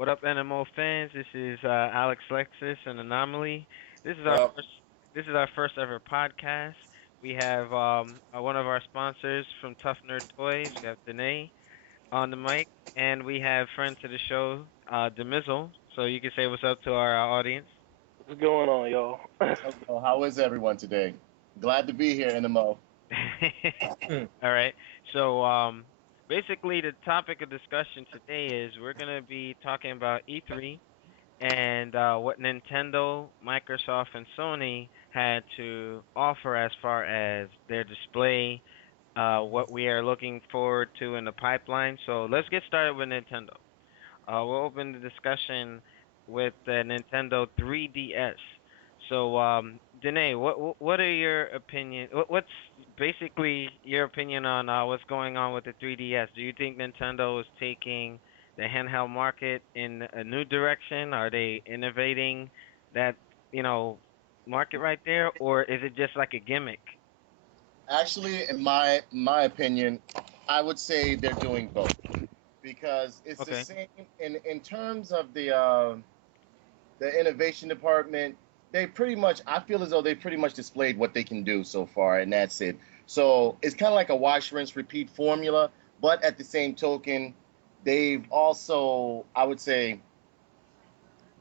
What up, nMo fans? This is Alex Lexus and Anomaly. This is our Well, first. This is our first ever podcast. We have one of our sponsors from toughnerdtoys. We have Danae on the mic, and we have friend to the show, demizzle. So you can say what's up to our audience. What's going on, y'all? hello, how is everyone today? Glad to be here, nMo. All right. So basically, the topic of discussion today is we're gonna be talking about E3 and what Nintendo, Microsoft, and Sony had to offer as far as their display, what we are looking forward to in the pipeline. So let's get started with Nintendo. We'll open the discussion with the Nintendo 3DS. So, Danae, what are your opinion? What's basically your opinion on what's going on with the 3DS? Do you think Nintendo is taking the handheld market in a new direction? Are they innovating that you know market right there, or is it just like a gimmick? Actually, in my opinion, I would say they're doing both because it's the Okay. same in terms of the innovation department. They pretty much, I feel as though they pretty much displayed what they can do so far, and that's it. So it's kind of like a wash, rinse, repeat formula, but at the same token, they've also, I would say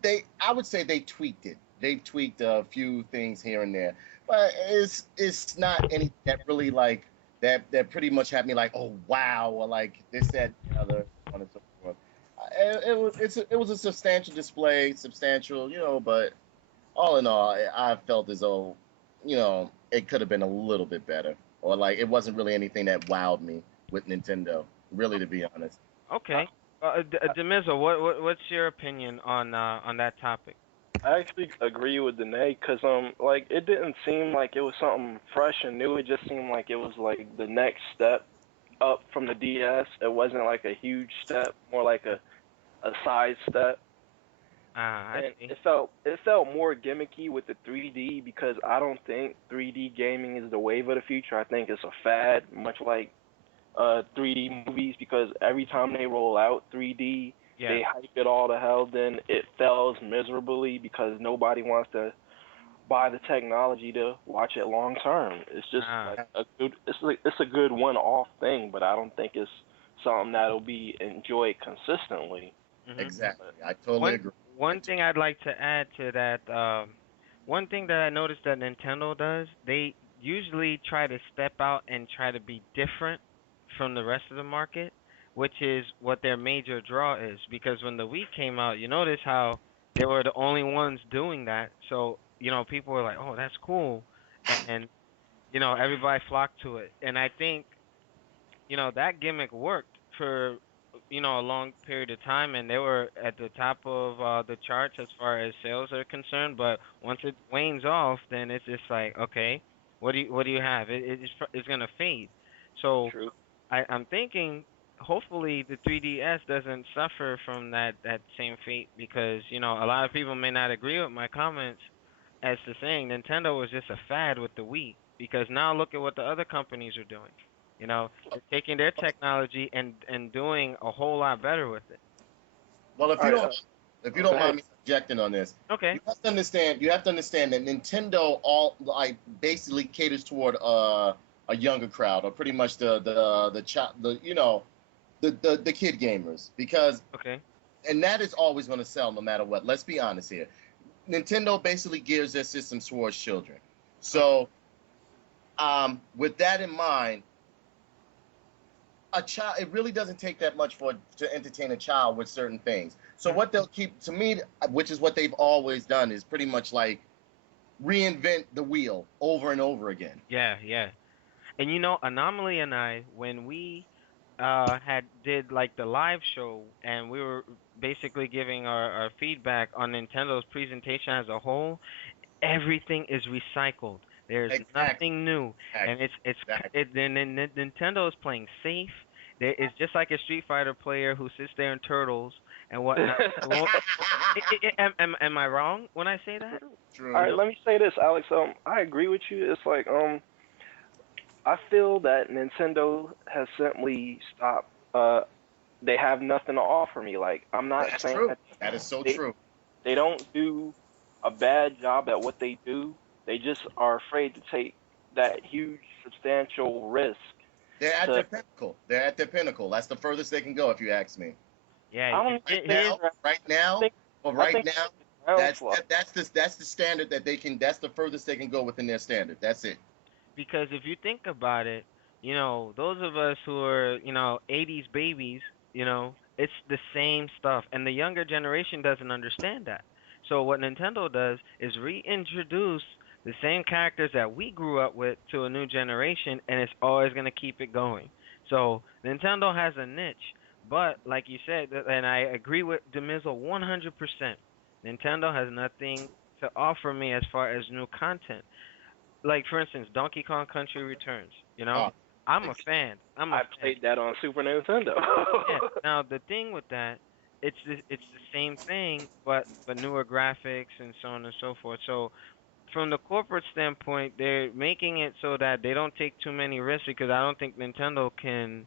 they tweaked it. They've tweaked a few things here and there, but it's not anything that really like that pretty much had me like, oh wow, or like this, that, the other, so on and so forth. It was a substantial display, substantial, but all in all, I felt as though, it could have been a little bit better, or like it wasn't really anything that wowed me with Nintendo, really, to be honest. I, Okay. Demizo, what's your opinion on that topic? I actually agree with Danae because like it didn't seem like it was something fresh and new. It just seemed like it was like the next step up from the DS. It wasn't like a huge step, more like a side step. I And see. it felt more gimmicky with the 3D because I don't think 3D gaming is the wave of the future. I think it's a fad, much like 3D movies, because every time they roll out 3D, Yeah. they hype it all to hell. Then it fails miserably because nobody wants to buy the technology to watch it long term. It's just Ah. like it's a good one-off thing, but I don't think it's something that'll be enjoyed consistently. Mhm. Exactly, I totally One agree. one thing I'd like to add to that, one thing that I noticed that Nintendo does, they usually try to step out and try to be different from the rest of the market, which is what their major draw is. Because when the Wii came out, you notice how they were the only ones doing that. So, people were like, "Oh, that's cool," and everybody flocked to it. And I think that gimmick worked for a long period of time, and they were at the top of the charts as far as sales are concerned. But once it wanes off, then it's just like, okay, what do you have? It's gonna fade. So True. I'm thinking hopefully the 3DS doesn't suffer from that same fate, because a lot of people may not agree with my comments as to saying Nintendo was just a fad with the Wii, because now look at what the other companies are doing. They're taking their technology and doing a whole lot better with it. Well, All right. if you Go don't ahead. mind me objecting on this, Okay. you have to understand that Nintendo all like basically caters toward a younger crowd, or pretty much the child, the kid gamers, because Okay. and that is always going to sell no matter what. Let's be honest here. Nintendo basically gears their systems towards children. Okay. So, with that in mind, a child, it really doesn't take that much for to entertain a child with certain things. So Mhm. what they'll keep, to me, which is what they've always done, is pretty much like reinvent the wheel over and over again. Yeah, yeah. And Anomaly and I, when we had did like the live show, and we were basically giving our feedback on Nintendo's presentation as a whole, everything is recycled. There's Exactly. nothing new, and Exactly. Exactly. Nintendo is playing safe. It's just like a Street Fighter player who sits there and turtles and whatnot. It won't, am I wrong when I say that? All You True. right. know? Let me say this, Alex. I agree with you. It's like I feel that Nintendo has simply stopped they have nothing to offer me. Like, I'm not That's saying true. that That is so they true. they don't do a bad job at what they do. They just are afraid to take that huge, substantial risk. They're at To their pinnacle. They're at their pinnacle. That's the furthest they can go, if you ask me. Yeah, I don't it, think it, they here's are. Right now, think well, I right think now, groundswell. that's the standard that they can. That's the furthest they can go within their standard. That's it. because if you think about it, those of us who are, 80s babies, it's the same stuff, and the younger generation doesn't understand that. So what Nintendo does is reintroduce the same characters that we grew up with to a new generation, and it's always going to keep it going. So Nintendo has a niche, but like you said, and I agree with demizzle 100%. Nintendo has nothing to offer me as far as new content. Like for instance, Donkey Kong Country Returns. Uh, I'm a ex- fan. I'm a I fan. played that on Super Nintendo. Yeah. Now the thing with that, it's the same thing, but newer graphics and so on and so forth. So from the corporate standpoint, they're making it so that they don't take too many risks because I don't think Nintendo can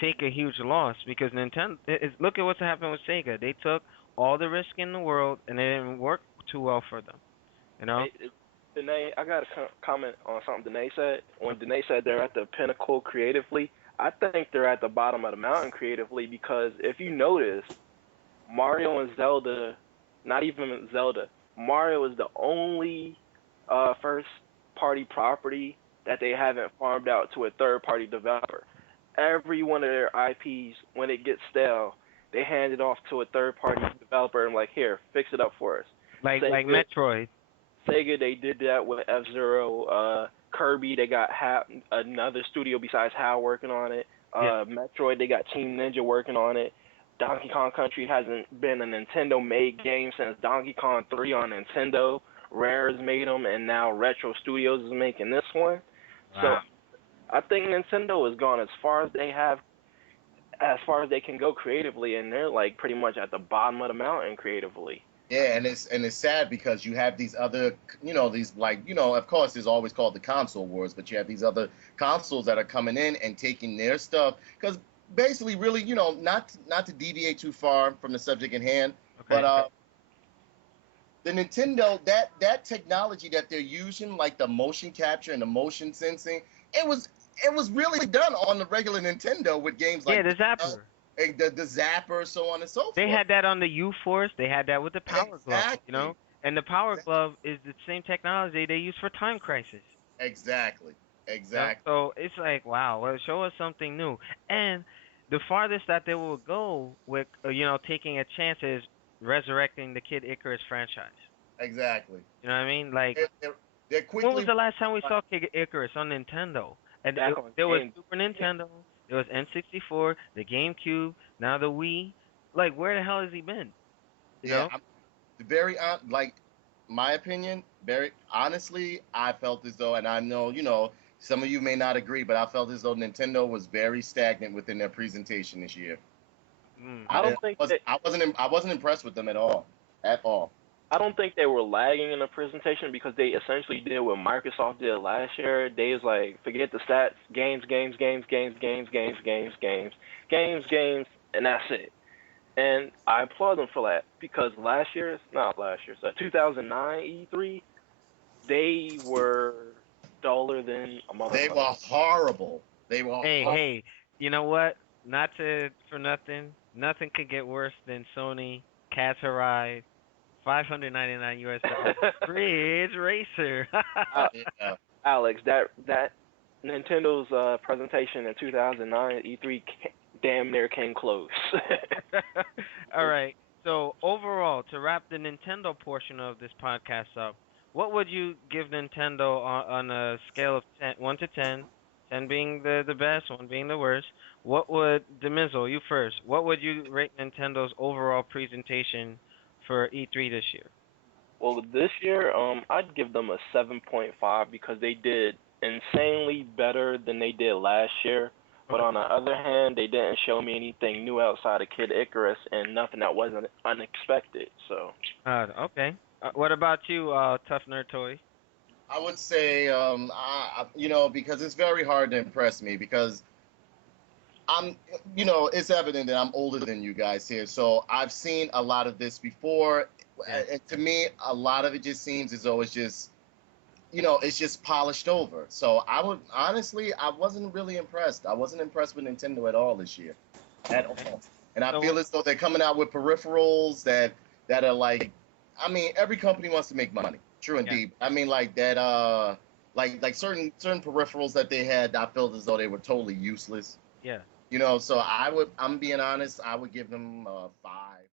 take a huge loss because look at what's happened with Sega. They took all the risk in the world and it didn't work too well for them. You know? Hey, Danae, I got to comment on something Danae said. When Danae said they're at the pinnacle creatively, I think they're at the bottom of the mountain creatively because if you notice, Mario and Zelda, not even Zelda, Mario is the only first party property that they haven't farmed out to a third party developer. Every one of their IPs, when it gets stale, they hand it off to a third party developer and like, here, fix it up for us. Like Sega, Metroid. Sega, they did that with F Zero. Kirby, they got another studio besides HAL working on it. Yeah. Metroid, they got Team Ninja working on it. Donkey Kong Country hasn't been a Nintendo-made game since Donkey Kong 3 on Nintendo. Rare's made them, and now Retro Studios is making this one. So Wow. I think Nintendo has gone as far as they have, as far as they can go creatively, and they're like pretty much at the bottom of the mountain creatively. Yeah, and it's sad because you have these other, these like, of course, it's always called the console wars, but you have these other consoles that are coming in and taking their stuff because basically, really, not to deviate too far from the subject in hand, but Okay. the Nintendo that technology that they're using, like the motion capture and the motion sensing, it was it was really done on the regular Nintendo with games Yeah, like the Zapper. and the Zapper, so on and so They forth. had that on the U Force. They had that with the Power Glove. Exactly. And the Power Glove is the same technology they use for Time Crisis. Exactly. Exactly. So it's like, wow, well, show us something new. And the farthest that they will go with, taking a chance is resurrecting the Kid Icarus franchise. Exactly. You know what I mean? Like, They're when was quickly. the last time we saw Kid Icarus on Nintendo? And Back on there was game. Super Nintendo, there was N64, the GameCube, now the Wii. Like, where the hell has he been? You Yeah, know? I'm very like my opinion. Very honestly, I felt as though, and I know some of you may not agree, but I felt as though Nintendo was very stagnant within their presentation this year. I I don't think that I wasn't impressed with them at all. I don't think they were lagging in the presentation because they essentially did what Microsoft did last year. They was like, forget the stats, games, games, games, games, games, games, games, games, games, games, and that's it. And I applaud them for that because not last year's, 2009 E3, they were duller than a They motherfucker. were horrible. They were Hey, horrible. hey, you know what? Not to for nothing. Nothing could get worse than Sony Cat's Ride, $599 US, Ridge Racer. Uh, Yeah. Alex, that Nintendo's presentation in 2009 E3 damn near came close. All right. So overall, to wrap the Nintendo portion of this podcast up, what would you give Nintendo on a scale of 1 to 10? 10 being the best, 1 being the worst. What would Demizzle, you first? What would you rate Nintendo's overall presentation for E3 this year? Well, this year, I'd give them a 7.5 because they did insanely better than they did last year. But Okay. on the other hand, they didn't show me anything new outside of Kid Icarus and nothing that wasn't unexpected. So, Okay. What about you, Tough Nerd Toy? I would say, because it's very hard to impress me because I'm, it's evident that I'm older than you guys here, so I've seen a lot of this before. Yeah. And to me, a lot of it just seems as though it's just, it's just polished over. So I would honestly, I wasn't really impressed. I wasn't impressed with Nintendo at all this year, at Okay. all. And I So feel as though they're coming out with peripherals that are like, I mean, every company wants to make money. True yeah. indeed. I mean, like that, like certain peripherals that they had, I felt as though they were totally useless. Yeah. So I'm being honest, I would give them 5.